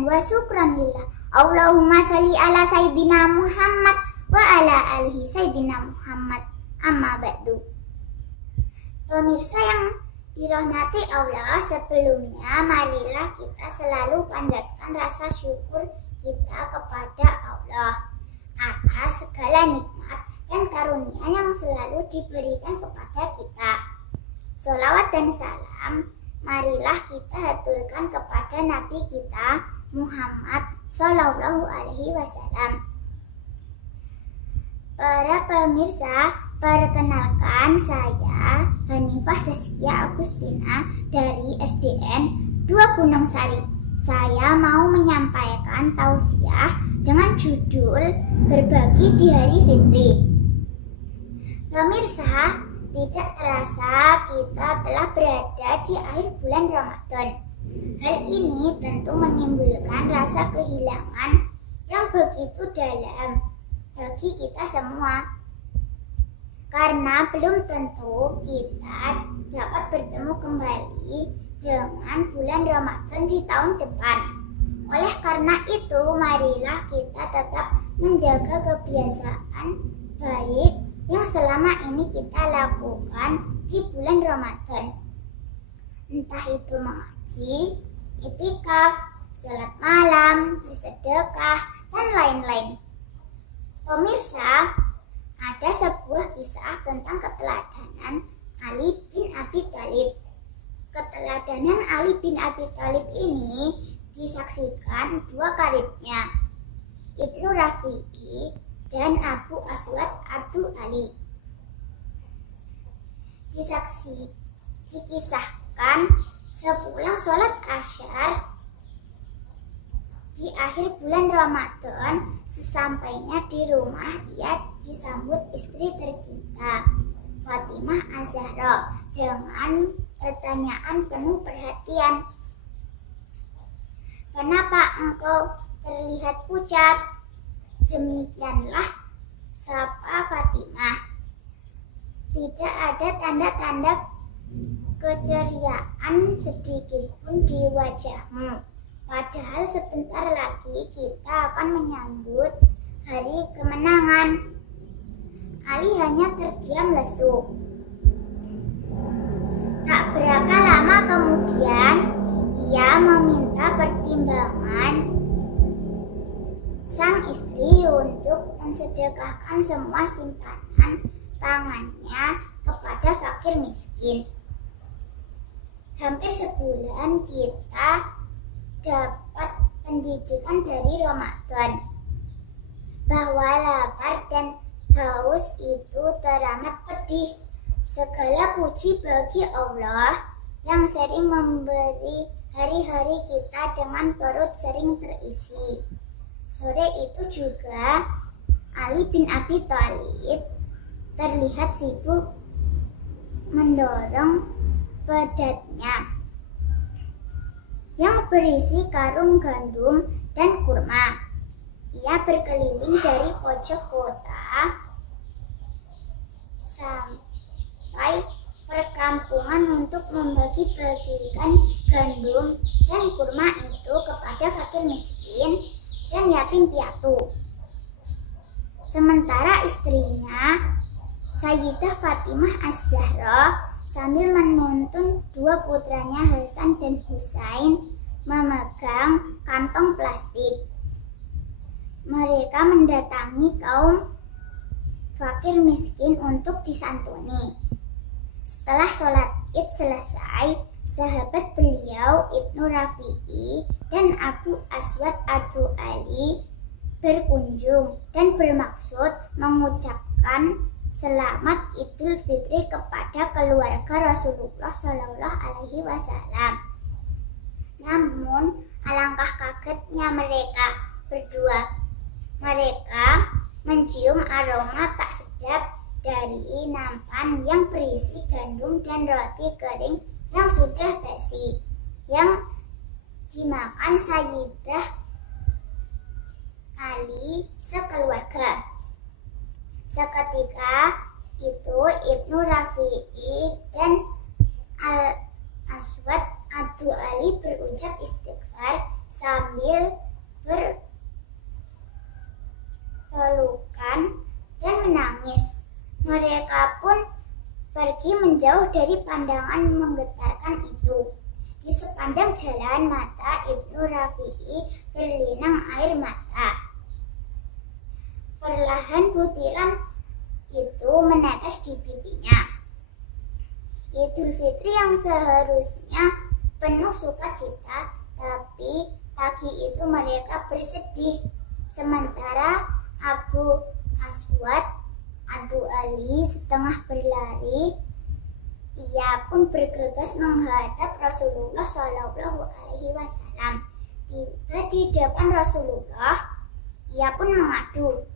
hamdan wa syukran lillah. Allahumma sholli ala sayyidina Muhammad wa ala alihi sayyidina Muhammad. Amma ba'du. Pemirsa yang dirahmati Allah, sebelumnya marilah kita selalu panjatkan rasa syukur kita kepada Allah atas segala nikmat dan karunia yang selalu diberikan kepada kita. Sholawat dan salam marilah kita haturkan kepada Nabi kita Muhammad Sallallahu Alaihi Wasallam. Para pemirsa, perkenalkan saya Hanifah Zaskia Agustina dari SDN 2 Gunung Sari. Saya mau menyampaikan tausiah dengan judul Berbagi di Hari Fitri. Pemirsa, tidak terasa kita telah berada di akhir bulan Ramadan. Hal ini tentu menimbulkan rasa kehilangan yang begitu dalam bagi kita semua. Karena belum tentu kita dapat bertemu kembali dengan bulan Ramadan di tahun depan. Oleh karena itu, marilah kita tetap menjaga kebiasaan baik yang selama ini kita lakukan di bulan Ramadan. Entah itu mengaji, iktikaf, sholat malam, bersedekah, dan lain-lain. Pemirsa, ada sebuah kisah tentang keteladanan Ali bin Abi Thalib. Keteladanan Ali bin Abi Thalib ini disaksikan dua karibnya, Ibnu Rafi'i dan Abu Aswad Abdul Ali. Dikisahkan sepulang sholat asyar di akhir bulan Ramadan, sesampainya di rumah ia disambut istri tercinta Fatimah Az-Zahra dengan pertanyaan penuh perhatian. "Kenapa engkau terlihat pucat?" Demikianlah sapa Fatimah. "Tidak ada tanda-tanda keceriaan sedikit pun di wajahmu. Padahal sebentar lagi kita akan menyambut hari kemenangan." Ali hanya terdiam lesu. Tak berapa lama kemudian, ia meminta pertimbangan sang istri untuk mensedekahkan semua simpanan pangannya kepada fakir miskin. Hampir sebulan kita dapat pendidikan dari Ramadan bahwa lapar dan haus itu teramat pedih. Segala puji bagi Allah yang sering memberi hari-hari kita dengan perut sering terisi. Sore itu juga Ali bin Abi Thalib terlihat sibuk mendorong pedatnya yang berisi karung gandum dan kurma. Ia berkeliling dari pojok kota sampai perkampungan untuk membagi-bagikan gandum dan kurma itu kepada fakir miskin dan yatim piatu. Sementara istrinya, Sayyidah Fatimah Az-Zahra, sambil menuntun dua putranya Hasan dan Husain memegang kantong plastik. Mereka mendatangi kaum fakir miskin untuk disantuni. Setelah sholat Id selesai, sahabat beliau Ibnu Rafi'i dan Abu Aswad Abdul Ali berkunjung dan bermaksud mengucapkan selamat Idul Fitri kepada keluarga Rasulullah Shallallahu Alaihi Wasallam. Namun alangkah kagetnya mereka berdua. Mereka mencium aroma tak sedap dari nampan yang berisi gandum dan roti kering yang sudah basi yang dimakan Sayyidah Ali sekeluarga. Seketika itu Ibnu Rafi'i dan Al-Aswad Abdul Ali berucap istighfar sambil berpelukan dan menangis. Mereka pun pergi menjauh dari pandangan menggetarkan itu. Di sepanjang jalan mata Ibnu Rafi'i berlinang air mata. Perlahan butiran itu menetes di pipinya. Idul Fitri yang seharusnya penuh sukacita, tapi pagi itu mereka bersedih. Sementara Abu Aswad Adu Ali setengah berlari, ia pun bergegas menghadap Rasulullah Shallallahu Alaihi Wasallam. Tiba di depan Rasulullah, ia pun mengadu,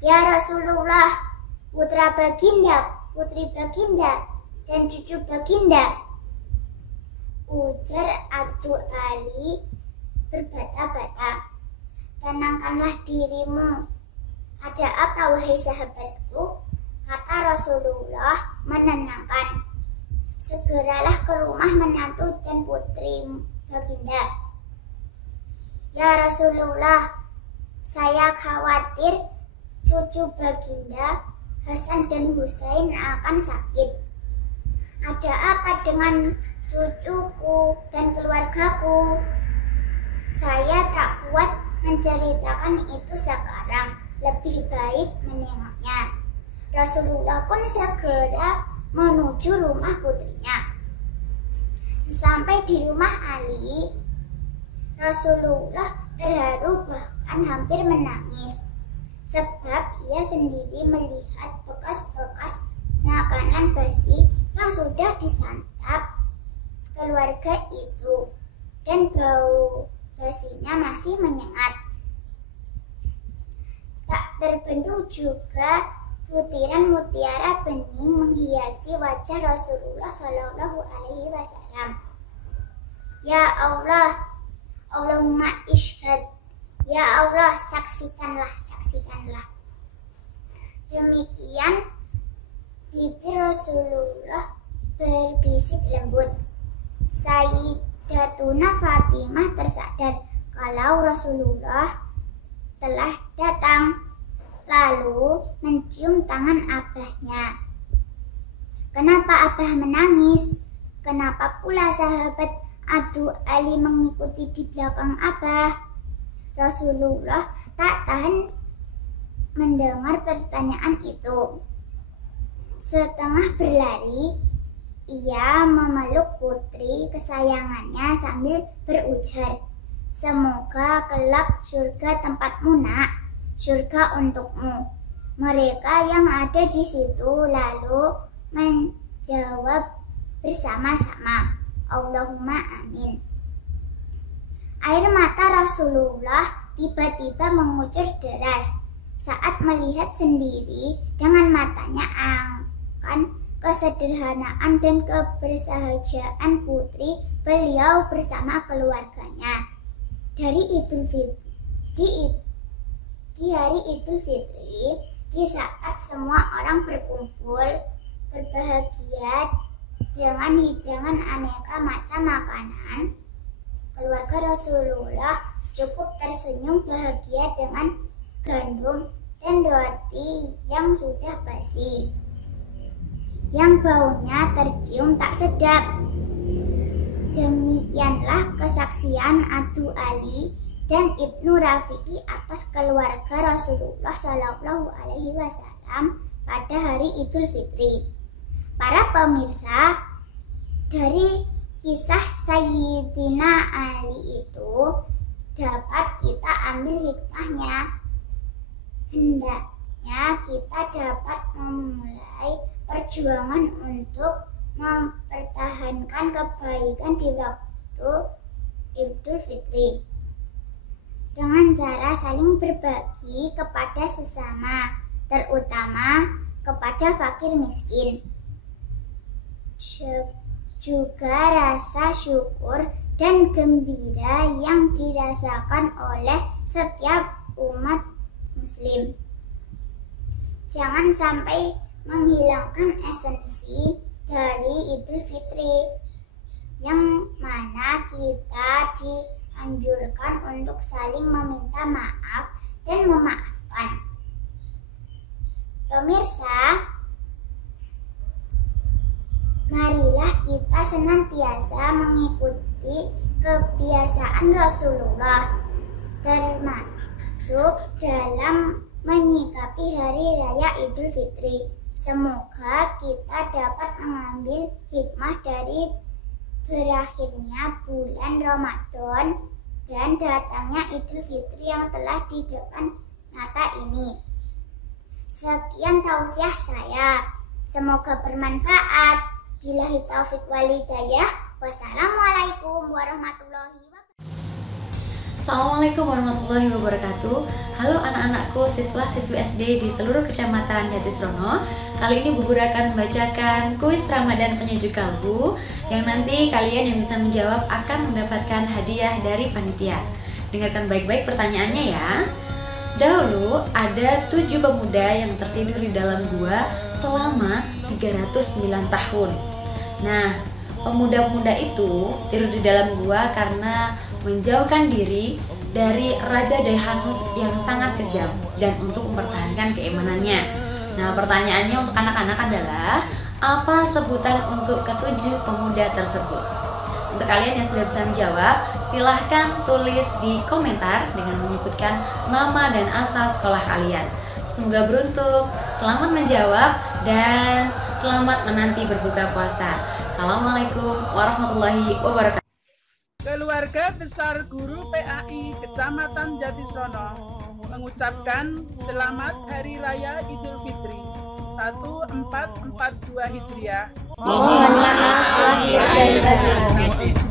"Ya Rasulullah, putra baginda, putri baginda, dan cucu baginda." Ujar Adu Ali berbata-bata, "Tenangkanlah dirimu. Ada apa wahai sahabatku?" Kata Rasulullah menenangkan, "Segeralah ke rumah menantu dan putri baginda." "Ya Rasulullah, saya khawatir cucu baginda Hasan dan Husain akan sakit." "Ada apa dengan cucuku dan keluargaku? Saya tak kuat menceritakan itu sekarang. Lebih baik menengoknya." Rasulullah pun segera menuju rumah putrinya. Sesampai di rumah Ali, Rasulullah terharu bahkan hampir menangis, sebab ia sendiri melihat bekas-bekas makanan basi yang sudah disantap keluarga itu, dan bau basinya masih menyengat. Tak terbendung juga butiran mutiara bening menghiasi wajah Rasulullah Shallallahu Alaihi Wasallam. "Ya Allah, Allahumma ishhad, ya Allah, saksikanlah, saksikanlah." Demikian bibir Rasulullah berbisik lembut. Sayyidatuna Fatimah tersadar kalau Rasulullah telah datang, lalu mencium tangan abahnya. "Kenapa abah menangis? Kenapa pula sahabat Adu Ali mengikuti di belakang abah?" Rasulullah tak tahan mendengar pertanyaan itu. Setengah berlari, ia memeluk putri kesayangannya sambil berujar, "Semoga kelak surga tempatmu, nak. Surga untukmu." Mereka yang ada di situ lalu menjawab bersama-sama, "Allahumma amin." Air mata Rasulullah tiba-tiba mengucur deras saat melihat sendiri dengan matanya akan kesederhanaan dan kebersahajaan putri beliau bersama keluarganya. Di hari Idul Fitri, di saat semua orang berkumpul berbahagia dengan hidangan aneka macam makanan, keluarga Rasulullah cukup tersenyum bahagia dengan gandum dan roti yang sudah basi, yang baunya tercium tak sedap. Demikianlah kesaksian Adu Ali dan Ibnu Rafi'i atas keluarga Rasulullah Shallallahu Alaihi Wasallam pada hari Idul Fitri. Para pemirsa, dari kisah Sayyidina Ali itu dapat kita ambil hikmahnya. Hendaknya kita dapat memulai perjuangan untuk mempertahankan kebaikan di waktu Idul Fitri dengan cara saling berbagi kepada sesama, terutama kepada fakir miskin. Juga rasa syukur dan gembira yang dirasakan oleh setiap umat muslim. Jangan sampai menghilangkan esensi dari Idul Fitri, yang mana kita dianjurkan untuk saling meminta maaf dan memaafkan. Pemirsa, marilah kita senantiasa mengikuti kebiasaan Rasulullah, termasuk dalam menyikapi Hari Raya Idul Fitri. Semoga kita dapat mengambil hikmah dari berakhirnya bulan Ramadan dan datangnya Idul Fitri yang telah di depan mata ini. Sekian tausiah saya. Semoga bermanfaat. Billahi taufik wal hidayah. Wassalamualaikum warahmatullahi wabarakatuh. Assalamualaikum warahmatullahi wabarakatuh. Halo anak-anakku, siswa-siswi SD di seluruh kecamatan Jatisrono. Kali ini Bu Guru akan membacakan kuis Ramadan penyejuk kalbu yang nanti kalian yang bisa menjawab akan mendapatkan hadiah dari panitia. Dengarkan baik-baik pertanyaannya ya. Dahulu ada 7 pemuda yang tertidur di dalam gua selama 309 tahun. Nah, pemuda-pemuda itu tidur di dalam gua karena menjauhkan diri dari Raja Daihanus yang sangat kejam dan untuk mempertahankan keimanannya. Nah, pertanyaannya untuk anak-anak adalah apa sebutan untuk ketujuh pemuda tersebut? Untuk kalian yang sudah bisa menjawab, silahkan tulis di komentar dengan menyebutkan nama dan asal sekolah kalian. Semoga beruntung, selamat menjawab, dan selamat menanti berbuka puasa. Assalamualaikum warahmatullahi wabarakatuh. Keluarga besar guru PAI Kecamatan Jatisrono mengucapkan selamat Hari Raya Idul Fitri 1442 Hijriah. Mohon maaf lahir dan batin.